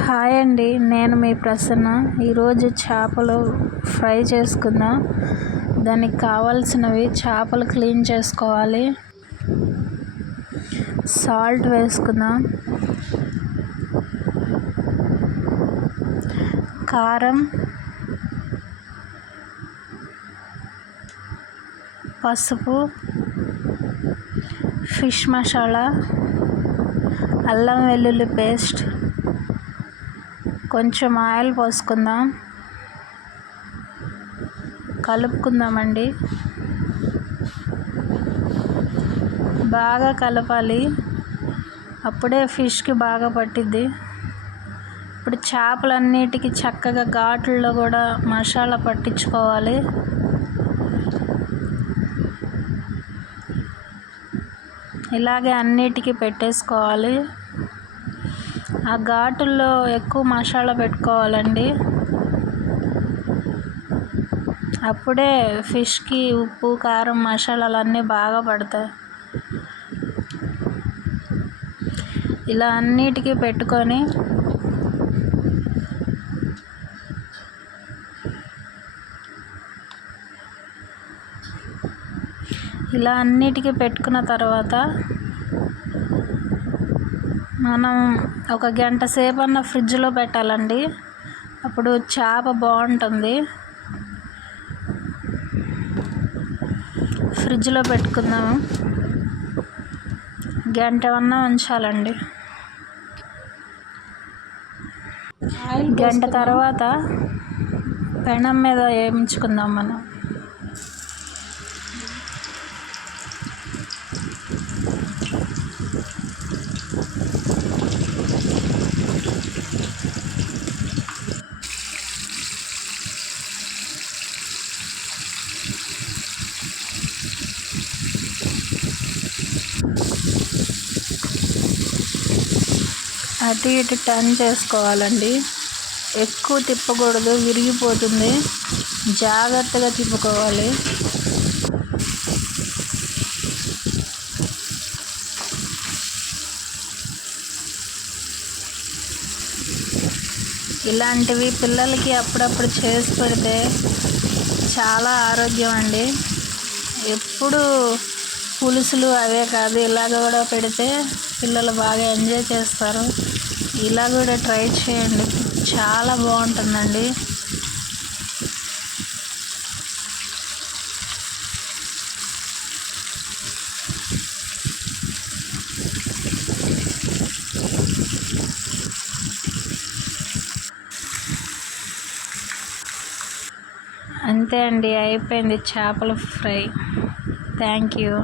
Hi అండి, నేను మీ ప్రసన్న. ఈరోజు చేపలు ఫ్రై చేసుకుందాం. దానికి కావాల్సినవి: చేపలు క్లీన్ చేసుకోవాలి, సాల్ట్ వేసుకుందాం, కారం, పసుపు, ఫిష్ మసాలా, అల్లం వెల్లుల్లి పేస్ట్, కొంచెం ఆయిల్ పోసుకుందాం, కలుపుకుందామండి. బాగా కలపాలి, అప్పుడే ఫిష్కి బాగా పట్టిద్ది. ఇప్పుడు చేపలన్నిటికీ చక్కగా ఘాట్లలో కూడా మసాలా పట్టించుకోవాలి. ఇలాగే అన్నిటికీ పెట్టేసుకోవాలి. ఆ ఘాటుల్లో ఎక్కువ మసాలా పెట్టుకోవాలండి, అప్పుడే ఫిష్కి ఉప్పు, కారం, మసాలాలు అన్నీ బాగా పడతాయి. ఇలా అన్నిటికీ పెట్టుకొని పెట్టుకున్న తర్వాత మనం ఒక గంట సేపన్న ఫ్రిడ్జ్లో పెట్టాలండి. అప్పుడు చేప బాగుంటుంది. ఫ్రిడ్జ్లో పెట్టుకుందాము, గంట అన్నా ఉంచాలండి. గంట తర్వాత పెనం మీద వేయించుకుందాం మనం. అటు ఇటు టర్న్ చేసుకోవాలండి. ఎక్కువ తిప్పకూడదు, విరిగిపోతుంది. జాగ్రత్తగా తిప్పుకోవాలి. ఇలాంటివి పిల్లలకి అప్పుడప్పుడు చేసి పెడితే చాలా ఆరోగ్యం అండి. ఎప్పుడు పులుసులు అవే కాదు, ఇలాగ కూడా పెడితే పిల్లలు బాగా ఎంజాయ్ చేస్తారు. ఇలా కూడా ట్రై చేయండి, చాలా బాగుంటుందండి. అంతే అండి, అయిపోయింది చేపల ఫ్రై. Thank you.